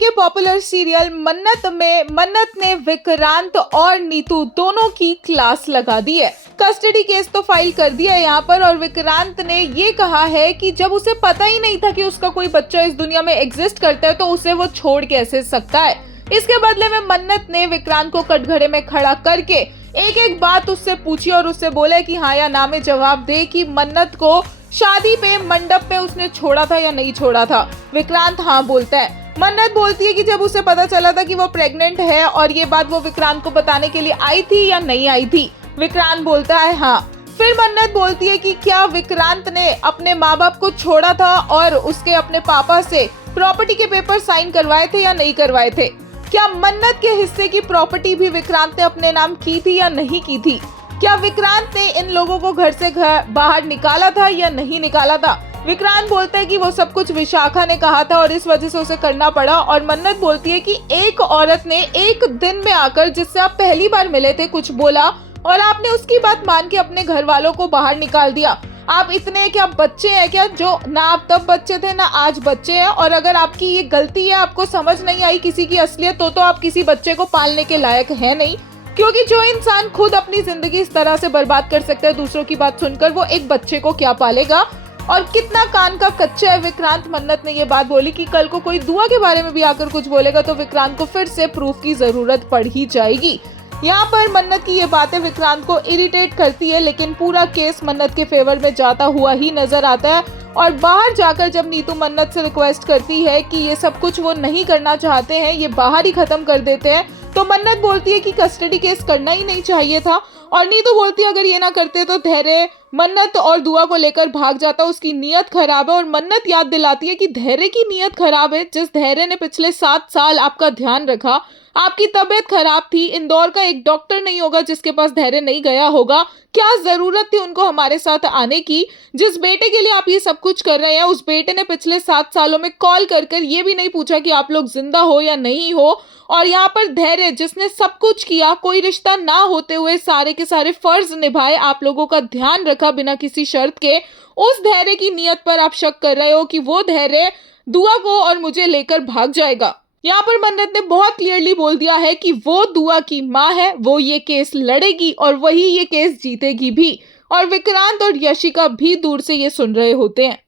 के popular serial मन्नत में मन्नत ने विक्रांत और नीतू दोनों की क्लास लगा दी है। कस्टडी केस तो फाइल कर दिया है यहाँ पर और विक्रांत ने ये कहा है कि जब उसे पता ही नहीं था कि उसका कोई बच्चा इस दुनिया में एग्जिस्ट करता है तो उसे वो छोड़ कैसे सकता है। इसके बदले में मन्नत ने विक्रांत को कटघरे में खड़ा करके एक एक बात उससे पूछी और उससे बोला कि हाँ या ना में जवाब दे कि मन्नत को शादी पे मंडप पे उसने छोड़ा था या नहीं छोड़ा था। विक्रांत हाँ बोलता है। मन्नत बोलती है कि जब उसे पता चला था कि वो प्रेग्नेंट है और ये बात वो विक्रांत को बताने के लिए आई थी या नहीं आई थी। विक्रांत बोलता है हाँ। फिर मन्नत बोलती है कि क्या विक्रांत ने अपने माँ बाप को छोड़ा था और उसके अपने पापा से प्रॉपर्टी के पेपर साइन करवाए थे या नहीं करवाए थे। क्या मन्नत के हिस्से की प्रॉपर्टी भी विक्रांत ने अपने नाम की थी या नहीं की थी। क्या विक्रांत ने इन लोगों को घर से बाहर निकाला था या नहीं निकाला था। विक्रांत बोलता है कि वो सब कुछ विशाखा ने कहा था और इस वजह से उसे करना पड़ा। और मन्नत बोलती है कि एक औरत ने एक दिन में आकर जिससे आप पहली बार मिले थे कुछ बोला और आपने उसकी बात मान के अपने घर वालों को बाहर निकाल दिया। आप इतने क्या बच्चे हैं क्या जो ना आप तब बच्चे थे ना आज बच्चे हैं। और अगर आपकी ये गलती है आपको समझ नहीं आई किसी की असलियत तो आप किसी बच्चे को पालने के लायक है नहीं। क्योंकि जो इंसान खुद अपनी जिंदगी इस तरह से बर्बाद कर सकता है दूसरों की बात सुनकर वो एक बच्चे को क्या पालेगा। और कितना कान का कच्चा है विक्रांत। मन्नत ने ये बात बोली कि कल को कोई दुआ के बारे में भी आकर कुछ बोलेगा तो विक्रांत को फिर से प्रूफ की जरूरत पड़ ही जाएगी। यहाँ पर मन्नत की ये बातें विक्रांत को इरिटेट करती है लेकिन पूरा केस मन्नत के फेवर में जाता हुआ ही नजर आता है। और बाहर जाकर जब नीतू मन्नत से रिक्वेस्ट करती है कि ये सब कुछ वो नहीं करना चाहते हैं ये बाहर ही खत्म कर देते हैं तो मन्नत बोलती है कि कस्टडी केस करना ही नहीं चाहिए था। और नीतू बोलती है अगर ये ना करते तो धैर्य मन्नत और दुआ को लेकर भाग जाता उसकी नीयत खराब है। और मन्नत याद दिलाती है कि धैर्य की नीयत खराब है। जिस धैर्य ने पिछले 7 साल आपका ध्यान रखा आपकी तबीयत खराब थी इंदौर का एक डॉक्टर नहीं होगा जिसके पास धैर्य नहीं गया होगा। क्या जरूरत थी उनको हमारे साथ आने की। जिस बेटे के लिए आप ये सब कुछ कर रहे हैं उस बेटे ने पिछले 7 सालों में कॉल कर कर ये भी नहीं पूछा कि आप लोग जिंदा हो या नहीं हो। और यहाँ पर धैर्य जिसने सब कुछ किया कोई रिश्ता ना होते हुए सारे के सारे फर्ज निभाए आप लोगों का ध्यान रखा बिना किसी शर्त के उस धैर्य की नीयत पर आप शक कर रहे हो कि वो धैर्य दुआ को और मुझे लेकर भाग जाएगा। यहाँ पर मन्नत ने बहुत क्लियरली बोल दिया है कि वो दुआ की माँ है वो ये केस लड़ेगी और वही ये केस जीतेगी भी। और विक्रांत और यशिका भी दूर से ये सुन रहे होते हैं।